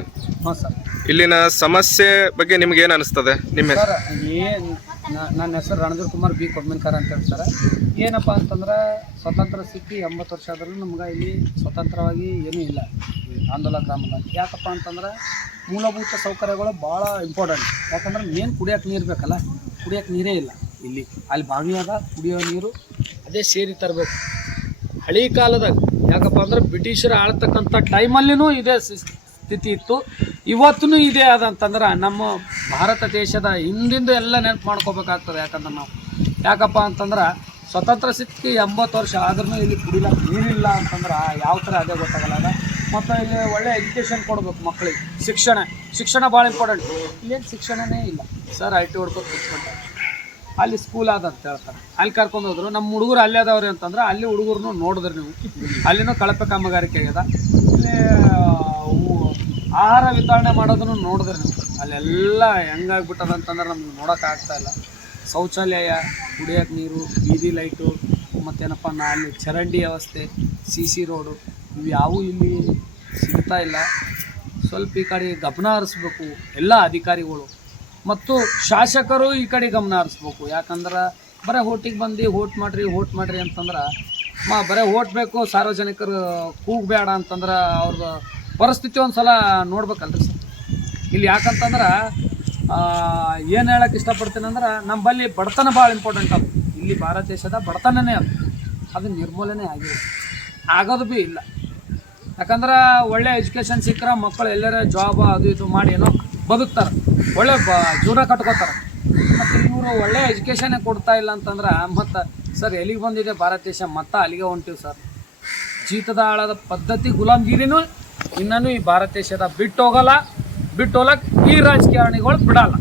ಹಾಂ ಸರ್ ಇಲ್ಲಿನ ಸಮಸ್ಯೆ ಬಗ್ಗೆ ನಿಮ್ಗೆ ಏನು ಅನಿಸ್ತದೆ ನಿಮ್ಮ ಸರ್ ನನ್ನ ಹೆಸರು ರಣಧೀರ್ ಕುಮಾರ್ ಬಿ ಕೊಡ್ಮೆನ್ಕರ್ ಅಂತ ಹೇಳಿ ಸರ್ ಏನಪ್ಪ ಅಂತಂದ್ರೆ ಸ್ವತಂತ್ರ ಸಿಕ್ಕಿ 80 ವರ್ಷ ಆದ್ರೂ ನಮ್ಗೆ ಇಲ್ಲಿ ಸ್ವತಂತ್ರವಾಗಿ ಏನೂ ಇಲ್ಲ ಆಂದೋಲ ಗ್ರಾಮದಲ್ಲಿ ಯಾಕಪ್ಪ ಅಂತಂದ್ರೆ ಮೂಲಭೂತ ಸೌಕರ್ಯಗಳು ಭಾಳ ಇಂಪಾರ್ಟೆಂಟ್ ಯಾಕಂದ್ರೆ ಮೇನ್ ಕುಡಿಯೋಕೆ ನೀರು ಬೇಕಲ್ಲ ಕುಡಿಯೋಕೆ ನೀರೇ ಇಲ್ಲ ಇಲ್ಲಿ ಅಲ್ಲಿ ಬಾವಿ ಅದ, ಕುಡಿಯೋ ನೀರು ಅದೇ ಸೇರಿ ತರಬೇಕು. ಹಳಿ ಕಾಲದಾಗ ಯಾಕಪ್ಪ ಅಂದ್ರೆ ಬ್ರಿಟಿಷರು ಆಳ್ತಕ್ಕಂಥ ಟೈಮಲ್ಲಿನೂ ಇದೇ ಸ್ಥಿತಿ ಇತ್ತು, ಇವತ್ತೂ ಇದೆ ಅದಂತಂದ್ರೆ ನಮ್ಮ ಭಾರತ ದೇಶದ ಹಿಂದಿಂದು ಎಲ್ಲ ನೆನಪು ಮಾಡ್ಕೋಬೇಕಾಗ್ತದೆ. ಯಾಕಪ್ಪ ಅಂತಂದ್ರೆ ಸ್ವತಂತ್ರ ಸಿಕ್ಕಿ 80 ವರ್ಷ ಆದ್ರೂ ಇಲ್ಲಿ ಕುಡಿಲಕ್ಕೆ ನೀರಿಲ್ಲ ಅಂತಂದ್ರೆ ಯಾವ ಥರ ಅದೇ ಗೊತ್ತಾಗಲ್ಲ. ಮತ್ತು ಇಲ್ಲಿ ಒಳ್ಳೆ ಎಜುಕೇಷನ್ ಕೊಡ್ಬೇಕು ಮಕ್ಕಳಿಗೆ, ಶಿಕ್ಷಣ ಭಾಳ ಇಂಪಾರ್ಟೆಂಟ್. ಇಲ್ಲೇನು ಶಿಕ್ಷಣನೇ ಇಲ್ಲ ಸರ್, IT ಹೊಡ್ಕೊಂಡು ಕೂತ್ಕೊಂಡ್ರೆ. ಅಲ್ಲಿ ಸ್ಕೂಲ್ ಅದಂತ ಹೇಳ್ತಾರೆ, ಅಲ್ಲಿ ಕರ್ಕೊಂಡು ಹೋದ್ರು. ನಮ್ಮ ಹುಡುಗರು ಅಲ್ಲೇ ಅದಾವ್ರಿ ಅಂತಂದ್ರೆ ಅಲ್ಲಿ ಹುಡುಗರು ನೋಡಿದ್ರಿ ನೀವು, ಅಲ್ಲಿನೂ ಕಳಪೆ ಕಾಮಗಾರಿಕೆ ಆಗ್ಯದ. ಇಲ್ಲಿ ಆಹಾರ ವಿತರಣೆ ಮಾಡೋದನ್ನು ನೋಡಿದ್ರಿ ನೀವು, ಅಲ್ಲೆಲ್ಲ ಹೆಂಗಾಗ್ಬಿಟ್ಟದಂತಂದ್ರೆ ನಮ್ಗೆ ನೋಡೋಕ್ಕಾಗ್ತಾ ಇಲ್ಲ. ಶೌಚಾಲಯ, ಕುಡಿಯೋಕೆ ನೀರು, ಬೀದಿ ಲೈಟು, ಮತ್ತೇನಪ್ಪ ಅಲ್ಲಿ ಚರಂಡಿ ವ್ಯವಸ್ಥೆ, CC ರೋಡು ಇವು ಯಾವೂ ಇಲ್ಲಿ ಸಿಗ್ತಾ ಇಲ್ಲ. ಸ್ವಲ್ಪ ಈ ಕಡೆ ಗಮನ ಹರಿಸ್ಬೇಕು ಎಲ್ಲ ಅಧಿಕಾರಿಗಳು ಮತ್ತು ಶಾಸಕರು ಈ ಕಡೆ ಗಮನ ಹರಿಸ್ಬೇಕು. ಯಾಕಂದ್ರೆ ಬರೀ ಓಟಿಗೆ ಬಂದು ಓಟ್ ಮಾಡಿರಿ ಅಂತಂದ್ರೆ ಬರೀ ಓಟ್ ಬೇಕು, ಸಾರ್ವಜನಿಕರು ಕೂಗಬೇಡ ಅಂತಂದ್ರೆ ಅವ್ರ ಪರಿಸ್ಥಿತಿ ಒಂದು ಸಲ ನೋಡ್ಬೇಕಲ್ರಿ ಸರ್ ಇಲ್ಲಿ. ಯಾಕಂತಂದ್ರೆ ಏನು ಹೇಳಕ್ಕೆ ಇಷ್ಟಪಡ್ತೀನಿ ಅಂದ್ರೆ ನಮ್ಮಲ್ಲಿ ಬಡತನ ಭಾಳ ಇಂಪಾರ್ಟೆಂಟ್ ಅದು. ಇಲ್ಲಿ ಭಾರತ ದೇಶದ ಬಡತನನೇ ಅದು ನಿರ್ಮೂಲನೆ ಆಗೋದು ಭೀ ಇಲ್ಲ. ಯಾಕಂದ್ರೆ ಒಳ್ಳೆ ಎಜುಕೇಷನ್ ಸಿಕ್ಕರೆ ಮಕ್ಕಳು ಎಲ್ಲರ ಜಾಬ್ ಅದು ಇದು ಮಾಡಿ ಏನೋ ಬದುಕ್ತಾರೆ, ಒಳ್ಳೆ ಜೀವನ ಕಟ್ಕೋತಾರೆ. ಮತ್ತು ಇವರು ಒಳ್ಳೆ ಎಜುಕೇಷನ್ನೇ ಕೊಡ್ತಾ ಇಲ್ಲ ಅಂತಂದ್ರೆ ಮತ್ತು ಸರ್ ಎಲ್ಲಿಗೆ ಬಂದಿದೆ ಭಾರತ ದೇಶ, ಮತ್ತೆ ಅಲ್ಲಿಗೆ ಹೊಂಟಿವಿ ಸರ್. ಜೀತದ ಆಳದ ಪದ್ಧತಿ ಗುಲಾಮ್ಗಿರಿನೂ ಇನ್ನೂ ಈ ಭಾರತ ದೇಶದ ಬಿಟ್ಟು ಹೋಗಕ್ಕೆ ಈ ರಾಜಕಾರಣಿಗಳು ಬಿಡಲ್ಲ.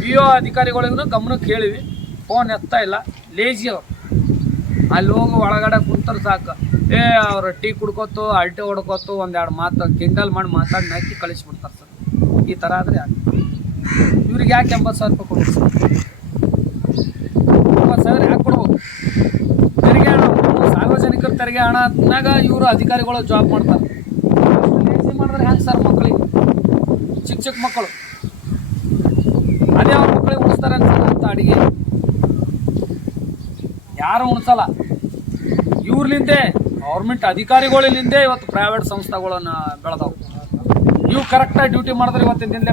PO ಅಧಿಕಾರಿಗಳಿಗೂ ಗಮನಕ್ಕೆ ಹೇಳಿವಿ, ಫೋನ್ ಎತ್ತಾ ಇಲ್ಲ, ಲೇಜಿ ಅವರು. ಅಲ್ಲಿ ಹೋಗಿ ಒಳಗಡೆ ಕುಂತರು ಸಾಕು, ಅವ್ರು ಟೀ ಕುಡ್ಕೋತು ಅಲ್ಟೆ ಹೊಡ್ಕೋತು ಒಂದೆರಡು ಮಾತು ಕಿಂಡಲ್ ಮಾಡಿ ಮಾತಾಡಿ ನಾಕಿ ಕಳಿಸ್ಬಿಡ್ತಾರೆ ಸರ್. ಈ ಥರ ಆದರೆ ಯಾಕೆ ಇವ್ರಿಗೆ ಯಾಕೆ 80,000 ರೂಪಾಯಿ ಕೊಡ್ಬೇಕು ಸರ್? 80,000 ಯಾಕೆ ಕೊಡ್ಬೇಕು? ತೆರಿಗೆ ಹಣ, ಸಾರ್ವಜನಿಕರ ತೆರಿಗೆ ಹಣನಾಗ ಇವರು ಅಧಿಕಾರಿಗಳು ಜಾಬ್ ಮಾಡ್ತಾರೆ. ಲೇಜಿ ಮಾಡಿದ್ರೆ ಹ್ಯಾಂಗೆ ಸರ್? ಮಕ್ಕಳಿಗೆ ಚಿಕ್ಕ ಮಕ್ಕಳು ಅದೇ ಅವ್ರ ಮಕ್ಕಳಿಗೆ ಉಣಿಸ್ತಾರೆ ಅಂತ ಅಡಿಗೆ ಯಾರು ಉಣಿಸಲ್ಲ. ಇವ್ರಲಿಂದೆ ಗೌರ್ಮೆಂಟ್ ಅಧಿಕಾರಿಗಳಿಂದೆ ಇವತ್ತು ಪ್ರೈವೇಟ್ ಸಂಸ್ಥೆಗಳನ್ನು ಬೆಳೆದವು. ಇವು ಕರೆಕ್ಟಾಗಿ ಡ್ಯೂಟಿ ಮಾಡಿದ್ರೆ ಇವತ್ತಿನ ದಿನದೇ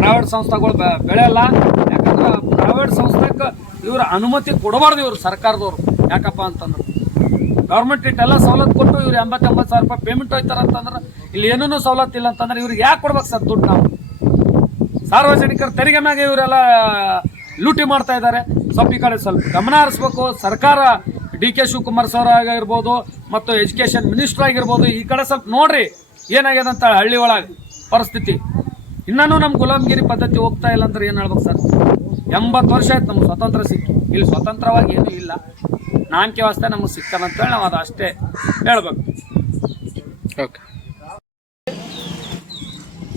ಪ್ರೈವೇಟ್ ಸಂಸ್ಥೆಗಳು ಬೆಳೆಯಲ್ಲ. ಯಾಕಂದ್ರೆ ಪ್ರೈವೇಟ್ ಸಂಸ್ಥೆಗೆ ಇವ್ರ ಅನುಮತಿ ಕೊಡಬಾರ್ದು ಇವರು ಸರ್ಕಾರದವರು. ಯಾಕಪ್ಪ ಅಂತಂದ್ರೆ ಗೌರ್ಮೆಂಟ್ ಇಟ್ಟೆಲ್ಲ ಸವಲತ್ತು ಕೊಟ್ಟು ಇವ್ರು 80,000 ರೂಪಾಯಿ ಪೇಮೆಂಟ್ ಹೋಯ್ತಾರೆ ಅಂತಂದ್ರೆ ಇಲ್ಲಿ ಏನೂ ಸವಲತ್ತು ಇಲ್ಲ ಅಂತಂದ್ರೆ ಇವ್ರಿಗೆ ಯಾಕೆ ಕೊಡ್ಬೇಕು ಸರ್ ದುಡ್ಡು? ನಾವು ಸಾರ್ವಜನಿಕರ ತೆರಿಗೆ ಮ್ಯಾಗೆ ಇವರೆಲ್ಲ ಲೂಟಿ ಮಾಡ್ತಾ ಇದ್ದಾರೆ. ಸ್ವಲ್ಪ ಈ ಕಡೆ ಸ್ವಲ್ಪ ಗಮನ ಹರಿಸ್ಬೇಕು ಸರ್ಕಾರ. DK ಶಿವಕುಮಾರ್ ಸರ್ ಆಗಿರ್ಬೋದು ಮತ್ತು ಎಜುಕೇಷನ್ ಮಿನಿಸ್ಟರ್ ಆಗಿರ್ಬೋದು, ಈ ಕಡೆ ಸ್ವಲ್ಪ ನೋಡ್ರಿ ಏನಾಗ್ಯದಂತ ಹಳ್ಳಿ ಒಳಗೆ ಪರಿಸ್ಥಿತಿ. ಇನ್ನೂ ನಮ್ಮ ಗುಲಾಮಗಿರಿ ಪದ್ಧತಿ ಹೋಗ್ತಾ ಇಲ್ಲ ಅಂದ್ರೆ ಏನು ಹೇಳ್ಬೇಕು ಸರ್? 80 ವರ್ಷ ಆಯ್ತು ನಮ್ಗೆ ಸ್ವತಂತ್ರ ಸಿಕ್ಕಿ. ಇಲ್ಲಿ ಸ್ವತಂತ್ರವಾಗಿ ಏನೂ ಇಲ್ಲ, ನಾನ್ಕೆ ವಾಸ್ತೆ ನಮಗೆ ಸಿಕ್ಕದಂತೇಳಿ ನಾವು ಅದು ಅಷ್ಟೇ ಹೇಳ್ಬೇಕು. ಓಕೆ,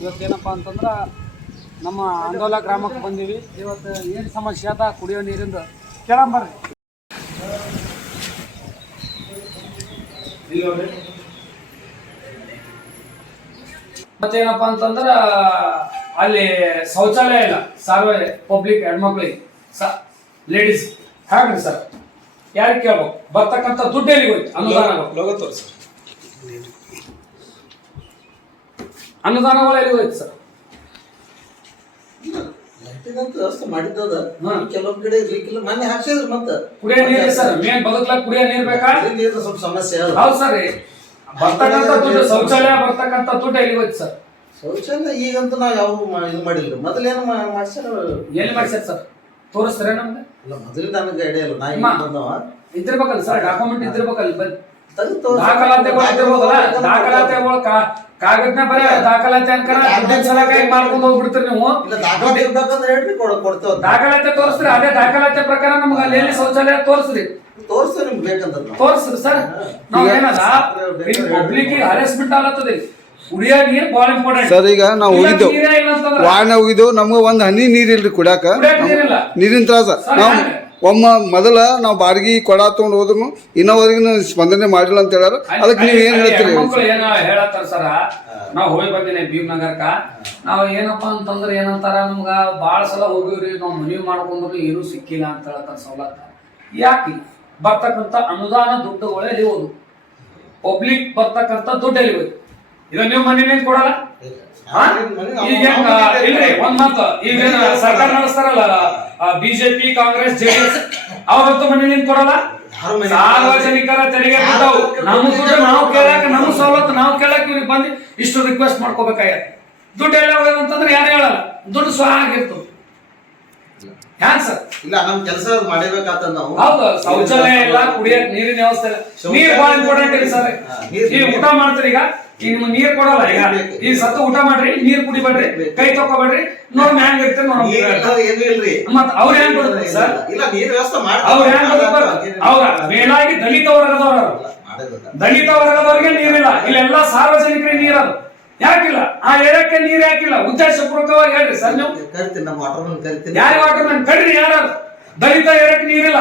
ಇವತ್ತೇನಪ್ಪ ಅಂತಂದ್ರೆ ನಮ್ಮ ಆಂದೋಲ ಗ್ರಾಮಕ್ಕೆ ಬಂದೀವಿ. ಇವತ್ತು ಏನು ಸಮಸ್ಯೆ ಅದ ಕುಡಿಯೋ ನೀರಿಂದ ಕೇಳಂಬರ್ರಿ. ಮತ್ತೇನಪ್ಪ ಅಂತಂದ್ರೆ ಅಲ್ಲಿ ಶೌಚಾಲಯ ಇಲ್ಲ, ಪಬ್ಲಿಕ್ ಹೆಣ್ಮಕ್ಳಿಗೆ ಲೇಡೀಸ್ ಹಾಗ್ರಿ ಸರ್. ಯಾರಿಗೆ ಕೇಳ್ಬೇಕು? ಬರ್ತಕ್ಕಂಥ ದುಡ್ಡು ಎಲ್ಲಿಗೆ ಹೋಯ್ತು? ಅನುದಾನಗಳು ಎಲ್ಲಿಗೆ ಹೋಯ್ತು ಸರ್? ಮಾಡಿದ್ದದ ಕೆಲವೊಂದ್ ಕಡೆ ಇರ್ಲಿಕ್ಕಿಲ್ಲ, ಮೊನ್ನೆ ಹಾಕ್ಸಿದ್ರು. ಮತ್ತೆ ಕುಡಿಯೋ ನೀರು ಸರ್, ಮೇನ್ ಬದುಕ್ಲಕ್ ಕುಡಿಯೋ ನೀರು ಬೇಕಾ? ನೀರು ಸ್ವಲ್ಪ ಸಮಸ್ಯೆ. ಹೌದು ಸರ್, ಬರ್ತಕ್ಕಂಥ ದುಡ್ಡು ಶೌಚಾಲಯ ಬರ್ತಕ್ಕಂಥ ದುಡ್ಡು ಎಲ್ಲಿಗೆ ಹೋಯ್ತು ಸರ್? ಶೌಚಾಲಯ ಈಗಂತೂ ನಾವು ಯಾವ ಇದು ಮಾಡಿಲ್ರಿ. ಮೊದಲೇನು ಮಾಡ್ಸ್ಯಾರ? ಎಲ್ಲಿ ಮಾಡ್ಸ್ಯಾರ ಸರ್? ತೋರಿಸ್ತಾರೆ ನಮ್ಗೆ? ಇಲ್ಲ, ಮೊದಲಿಂದ ನಮಗೆ ಐಡಿಯಾ ಇಲ್ಲ. ನಾ ಬಂದವ ಇದ್ದಿರ್ಬೇಕಲ್ಲ ಸರ್, ಡಾಕ್ಯುಮೆಂಟ್ ಇದ್ದಿರ್ಬೇಕಲ್ಲ. ಬನ್ನಿ, ದಾಖಲಾತಿಗಳು ಇದ್ದಿರ್ಬೋದಲ್ಲ. ದಾಖಲಾತಿಗಳು ಕಾಗದ್ನ ಬರೀ ದಾಖಲಾತಿ ಅನ್ಕರ ಸಲಕಾಗಿ ಮಾಡ್ಕೊಂಡು ಹೋಗ್ಬಿಡ್ತೀರಿ ನೀವು. ದಾಖಲಾತಿ ಇರ್ಬೇಕಂದ್ರೆ ಹೇಳ್ರಿ, ಕೊಡ್ತೇವೆ. ದಾಖಲಾತಿ ತೋರಿಸ್ರಿ, ಅದೇ ದಾಖಲಾತಿ ಪ್ರಕಾರ ನಮ್ಗೆ ಅಲ್ಲಿ ಎಲ್ಲಿ ಶೌಚಾಲಯ ತೋರಿಸ್ರಿ. ತೋರಿಸ್ತೇವೆ ನಿಮ್ಗೆ ಬೇಕಂದ್ರೆ ತೋರಿಸ್ರಿ ಸರ್. ನಾವ್ ಏನದ ಪಬ್ಲಿಕ್ ಹರಾಸ್ಮೆಂಟ್ ಆಗತ್ತದೆ. ಕುಡಿಯೋ ನೀರು ಬಹಳ ಇಂಪಾರ್ಟೆಂಟ್ ಸರ್. ಈಗ ನಾವು ಹೋಗಿದ್ದೆವು, ವಾರ್ನ ಹೋಗಿದ್ದೆವು, ನಮ್ಗೆ ಒಂದು ಹನಿ ನೀರಿಲ್ರಿ ಕುಡಿಯಾಕ, ನೀರಿನ ತ್ರಾಸ. ನಾವು ಮೊದಲ ನಾವು ಬಾಡಿಗೆ ಕೊಡ ತಗೊಂಡು ಹೋದ್ರು ಇನ್ನೋವರೆಗೂ ಸ್ಪಂದನೆ ಮಾಡಿಲ್ಲ ಅಂತ ಹೇಳಾರ. ಅದಕ್ಕೆ ನೀವ್ ಏನ್ ಹೇಳ್ತೀರಿ? ಏನ ಹೇಳತ್ತಾರ ಸರ್, ನಾವ್ ಹೋಗಿ ಬಂದಿನಿ ಭೀಮನಗರಕ್ಕ. ನಾವ್ ಏನಪ್ಪಾ ಅಂತಂದ್ರೆ ಏನಂತಾರ, ನಮ್ಗ ಬಾಳ ಸಲ ಹೋಗಿವ್ರಿ, ನಾವ್ ಮನವಿ ಮಾಡ್ಕೊಂಡ್ರು ಏನೂ ಸಿಕ್ಕಿಲ್ಲ ಅಂತ ಹೇಳ್ತಾರ ಸವಲತ್ತ. ಯಾಕೆ? ಬರ್ತಕ್ಕಂಥ ಅನುದಾನ ದುಡ್ಡುಗಳೇ ಎಲ್ಲಿ ಹೋದು? ಪಬ್ಲಿಕ್ ಬರ್ತಕ್ಕಂಥ ದುಡ್ಡು ಎಲ್ಲಿ ಹೋಯ್ತು? ಈಗ ನೀವು ಮನೆ ಕೊಡಲ್ಲ, ಈಗ ಇಲ್ರಿ ಒಂದ್ ಮಾತು ಈಗ ಸರ್ಕಾರ ನಡೆಸ್ತಾರಲ್ಲ ಬಿಜೆಪಿ ಕಾಂಗ್ರೆಸ್ ಜೆಡಿಎಸ್ ಅವ್ರಂತೂ ಮನೆ ನಿಂತ್ ಕೊಡಲ್ಲ. ಸಾರ್ವಜನಿಕರ ತೆರಿಗೆ ಬಿದ್ದಾವು, ನಮ್ಮ ದುಡ್ಡು ನಾವು ಕೇಳಾಕ, ನಮ್ಮ ಸವಲತ್ತು ನಾವು ಕೇಳಾಕ ಇವ್ರಿಗೆ ಬಂದು ಇಷ್ಟು ರಿಕ್ವೆಸ್ಟ್ ಮಾಡ್ಕೋಬೇಕಾಗತ್ತೆ. ದುಡ್ಡು ಎಲ್ಲ ಹೋಗೋದಂತಂದ್ರೆ ಯಾರು ಹೇಳಲ್ಲ, ದುಡ್ಡು ಸ್ವ ಆಗಿರ್ತದೆ. ಹ್ಯಾಂಗ್ ಸರ್? ಇಲ್ಲ ನಮ್ ಕೆಲಸ ಮಾಡಬೇಕಾಗ್ತದ ನಾವು. ಹೌದು, ಶೌಚಾಲಯ ಇಲ್ಲ, ಕುಡಿಯಕ್ ನೀರಿನ ವ್ಯವಸ್ಥೆ ಇಲ್ಲ. ನೀರ್ ಬಹಳ ಇಂಪಾರ್ಟೆಂಟ್ ಇದೆ ಸರ್. ಈಗ ಊಟ ಮಾಡ್ತೀರಿ, ಈಗ ನಿಮ್ಗೆ ನೀರ್ ಕೊಡಲ್ಲ. ಈಗ ಸತ್ತು ಊಟ ಮಾಡ್ರಿ, ನೀರ್ ಕುಡಿಬೇಡ್ರಿ, ಕೈ ತಕೋಬೇಡ್ರಿ, ನೋಡ್ ಹ್ಯಾಂಗ್ ಇರ್ತೇನೆ ನೋಡಿ. ಏನು ಇಲ್ರಿ, ಮತ್ ಅವ್ರ ಹೆಂಗ್ ಬರುತ್ತೆ ಸರ್? ಇಲ್ಲ ನೀರ್ ವ್ಯವಸ್ಥೆ ಅವ್ರ ಹೆಂಗ್ ಬರುತ್ತೆ? ಅವ್ರ ಮೇಲಾಗಿ ದಲಿತ ವರ್ಗದವ್ರ, ದಲಿತ ವರ್ಗದವ್ರಿಗೆ ನೀರಿಲ್ಲ. ಇಲ್ಲೆಲ್ಲ ಸಾರ್ವಜನಿಕರಿಗೆ ನೀರದು ಯಾಕಿಲ್ಲ? ಆ ಏರಿಯಾಕ್ಕೆ ನೀರ್ ಯಾಕಿಲ್ಲ? ಉದ್ದೇಶಪೂರ್ವಕವಾಗಿ ಹೇಳ್ರಿ ಸರ್. ನೀವು ಕರಿತೀನಿ, ನಮ್ಮ ವಾಟರ್ಮನ್ ಕರಿತೀನಿ. ಯಾರು ವಾಟರ್ಮನ್ ಕಡ್ರಿ? ಯಾರು ದಲಿತ ಏರಿಯಾಕ್ಕೆ ನೀರಿಲ್ಲ?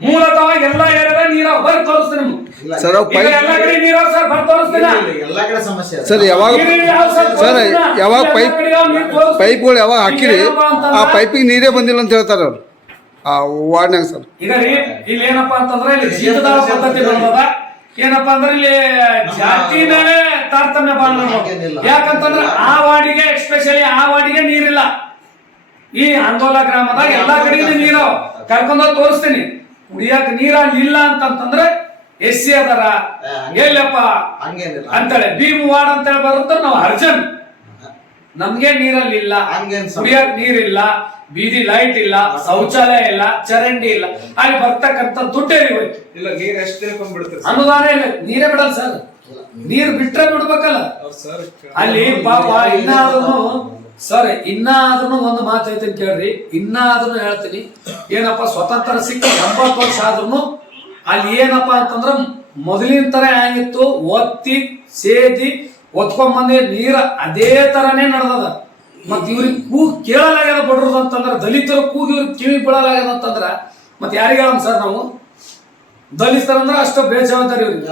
ಮೂಲತಃ ಎಲ್ಲಾ ಏರಿಯಾದ ನೀರ ಬರ್ ತೋರಿಸ್ತೀನಿ ನಿಮ್ಗೆ ಸರ್. ಎಲ್ಲಾ ಕಡೆ ನೀರ ಸರ್ ಬರ್ ತೋರಿಸ್ತೀನಿ. ಎಲ್ಲಾ ಕಡೆ ಸಮಸ್ಯೆ ಸರ್. ಯಾವಾಗ ಪೈಪ್ಗಳು ಯಾವಾಗ ಹಾಕಿರಿ ಆ ಪೈಪಿಗೆ ನೀರೇ ಬಂದಿಲ್ಲ ಅಂತ ಹೇಳ್ತಾರ ಅವ್ರು ಆ ವಾರ್ಡ್ನಾಗ ಸರ್. ಈಗ ರೀ ಇಲ್ಲಿ ಏನಪ್ಪಾ ಅಂತಂದ್ರೆ ಇಲ್ಲಿ ಜೀತದಾಳ ಪದ್ಧತಿ ಬಂದದ. ಏನಪ್ಪಾ ಅಂದ್ರೆ ಇಲ್ಲಿ ಜಾತಿ ಮೇಲೆ ತಾರತಮ್ಯ ಬಾಳ. ಯಾಕಂತಂದ್ರೆ ಆ ವಾರ್ಡಿಗೆ ಎಸ್ಪೆಷಲಿ ಆ ವಾರ್ಡಿಗೆ ನೀರಿಲ್ಲ. ಈ ಅಂದೋಲ ಗ್ರಾಮದಾಗ ಎಲ್ಲಾ ಕಡೆಗೂ ನೀರು ಕರ್ಕೊಂಡೋಗಿ ತೋರಿಸ್ತೀನಿ. ಕುಡಿಯಕ್ ನೀರ ಇಲ್ಲ ಅಂತಂದ್ರೆ SC ಅದಾರ ಎಲ್ಲಪ್ಪ ಅಂತೇಳಿ ಭೀಮ್ ವಾರ್ಡ್ ಅಂತೇಳಿ ಬರುತ್ತೆ. ನಾವು ಅರ್ಜನ್ ನಮ್ಗೆ ನೀರಲ್ಲಿ ಇಲ್ಲ, ಕುಡಿಯಕ್ ನೀರಿಲ್ಲ, ಬೀದಿ ಲೈಟ್ ಇಲ್ಲ, ಶೌಚಾಲಯ ಇಲ್ಲ, ಚರಂಡಿ ಇಲ್ಲ. ಅಲ್ಲಿ ಬರ್ತಕ್ಕಂಥ ದುಡ್ಡೇ ಹೋಯ್ತು. ಇಲ್ಲ ನೀರ್ ಎಷ್ಟು ತಿಳ್ಕೊಂಡ್ಬಿಡ್ತಾರೆ ಅನುದಾನ ಇಲ್ಲ, ನೀರೇ ಬಿಡಲ್ಲ ಸರ್. ನೀರ್ ಬಿಟ್ರೆ ಬಿಡ್ಬೇಕಲ್ಲ ಅಲ್ಲಿ ಪಾಪ. ಇನ್ನಾದ್ರೂ ಸರ್, ಇನ್ನಾದ್ರೂ ಒಂದು ಮಾತು ಹೇಳ್ತೀನಿ ಕೇಳ್ರಿ. ಇನ್ನಾದ್ರೂ ಹೇಳ್ತೀನಿ, ಏನಪ್ಪ ಸ್ವತಂತ್ರ ಸಿಕ್ಕ 80 ವರ್ಷ ಆದ್ರೂ ಅಲ್ಲಿ ಏನಪ್ಪಾ ಅಂತಂದ್ರ ಮೊದಲಿನ ತರ ಹೆಂಗಿತ್ತು, ಒತ್ತಿ ಸೇದಿ ಒತ್ಕೊಂಡ್ ಬಂದೆ ನೀರ ಅದೇ ತರನೇ ನಡೆದದ. ಮತ್ ಇವ್ರಿಗೆ ಕೂಗ್ ಕೇಳಲಾಗ್ಯದ ಬಡ್ರದು ಅಂತಂದ್ರ, ದಲಿತರ ಕೂಗಿ ಇವ್ರಿಗೆ ಕಿವಿ ಬೀಳಲಾಗ್ಯದ ಅಂತಂದ್ರ ಮತ್ತೆ ಯಾರಿಗೆ ಹೇಳಮ್ ಸರ್ ನಾವು? ದಲಿತರಂದ್ರ ಅಷ್ಟು ಬೇಜವಾಬ್ದಾರಿ ಇವ್ರಿಗೆ.